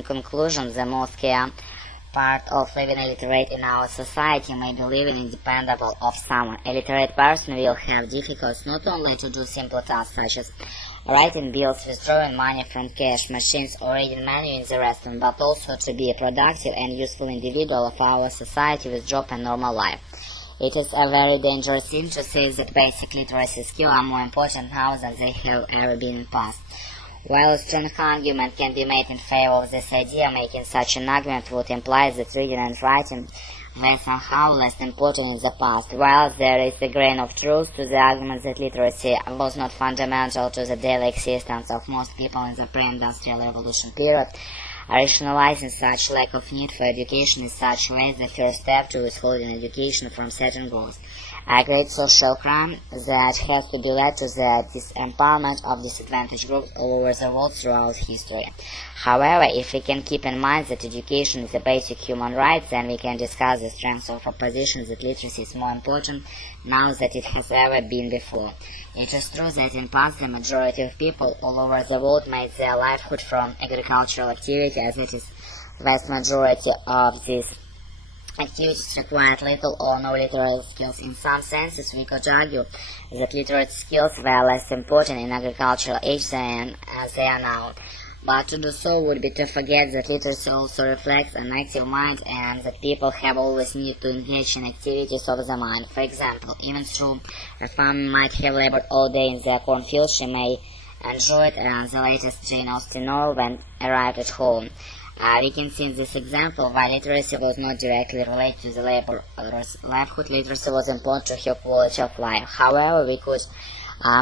In conclusion, the most key part of living illiterate in our society may be living independent of someone. A literate person will have difficulties not only to do simple tasks such as writing bills, withdrawing money from cash machines, or reading menu in the restaurant, but also to be a productive and useful individual of our society with job and normal life. It is a very dangerous thing to say that basic literacy skills are more important now than they have ever been in the past. While a strong argument can be made in favor of this idea, making such an argument would imply that reading and writing were somehow less important in the past. While there is a grain of truth to the argument that literacy was not fundamental to the daily existence of most people in the pre-industrial revolution period, rationalizing such lack of need for education in such ways the first step to withholding education from certain goals. A great social crime that has to be led to the disempowerment of disadvantaged groups all over the world throughout history. However, if we can keep in mind that education is a basic human right, then we can discuss the strengths of opposition that literacy is more important now than it has ever been before. It is true that in past the majority of people all over the world made their livelihood from agricultural activity, as it is vast majority of these activities required little or no literary skills. In some senses, we could argue that literary skills were less important in agricultural age than they are now. But to do so would be to forget that literacy also reflects an active mind and that people have always need to engage in activities of the mind. For example, even though a farmer might have labored all day in their cornfield, she may enjoy the latest Jane Austen novel when arrived at home. We can see in this example why literacy was not directly related to the laborer's livelihood. Literacy was important to her quality of life. However, we could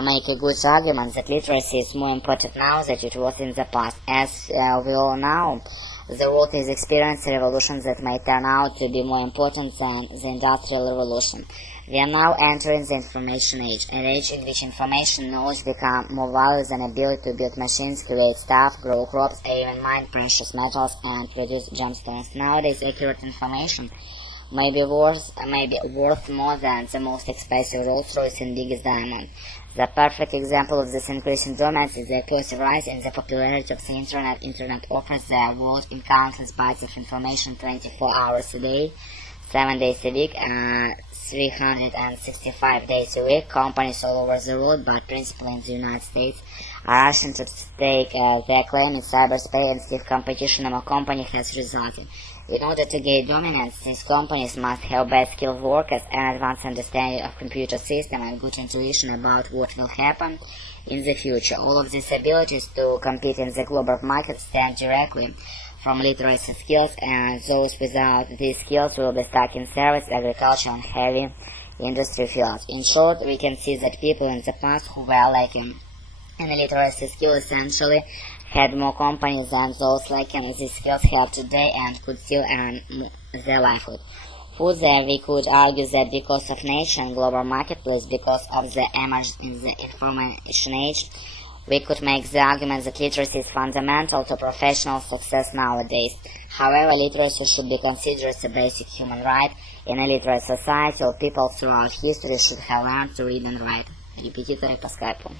make a good argument that literacy is more important now than it was in the past. As we all know, the world is experiencing revolutions that may turn out to be more important than the Industrial Revolution. We are now entering the information age, an age in which information knowledge become more valuable than ability to build machines, create stuff, grow crops, even mine precious metals, and produce gemstones. Nowadays, accurate information may be worth more than the most expensive Rolls Royce and biggest diamond. The perfect example of this increasing dominance is the explosive rise in the popularity of the Internet. Internet offers the world in countless bytes of information 24 hours a day, 7 days a week, 365 days a week. Companies all over the world, but principally in the United States, are rushing to stake their claim in cyberspace, and stiff competition among companies has resulted. In order to gain dominance, these companies must have best skilled workers, an advanced understanding of computer systems, and good intuition about what will happen in the future. All of these abilities to compete in the global market stem directly from literacy skills, and those without these skills will be stuck in service, agriculture, and heavy industry fields. In short, we can see that people in the past who were lacking in literacy skills essentially had more companies than those lacking these skills have today and could still earn their livelihood. Further, we could argue that because of nature and global marketplace, because of the emergence in the information age, we could make the argument that literacy is fundamental to professional success nowadays. However, literacy should be considered as a basic human right. In a literate society, all people throughout history should have learned to read and write. Репетиторы по скайпу.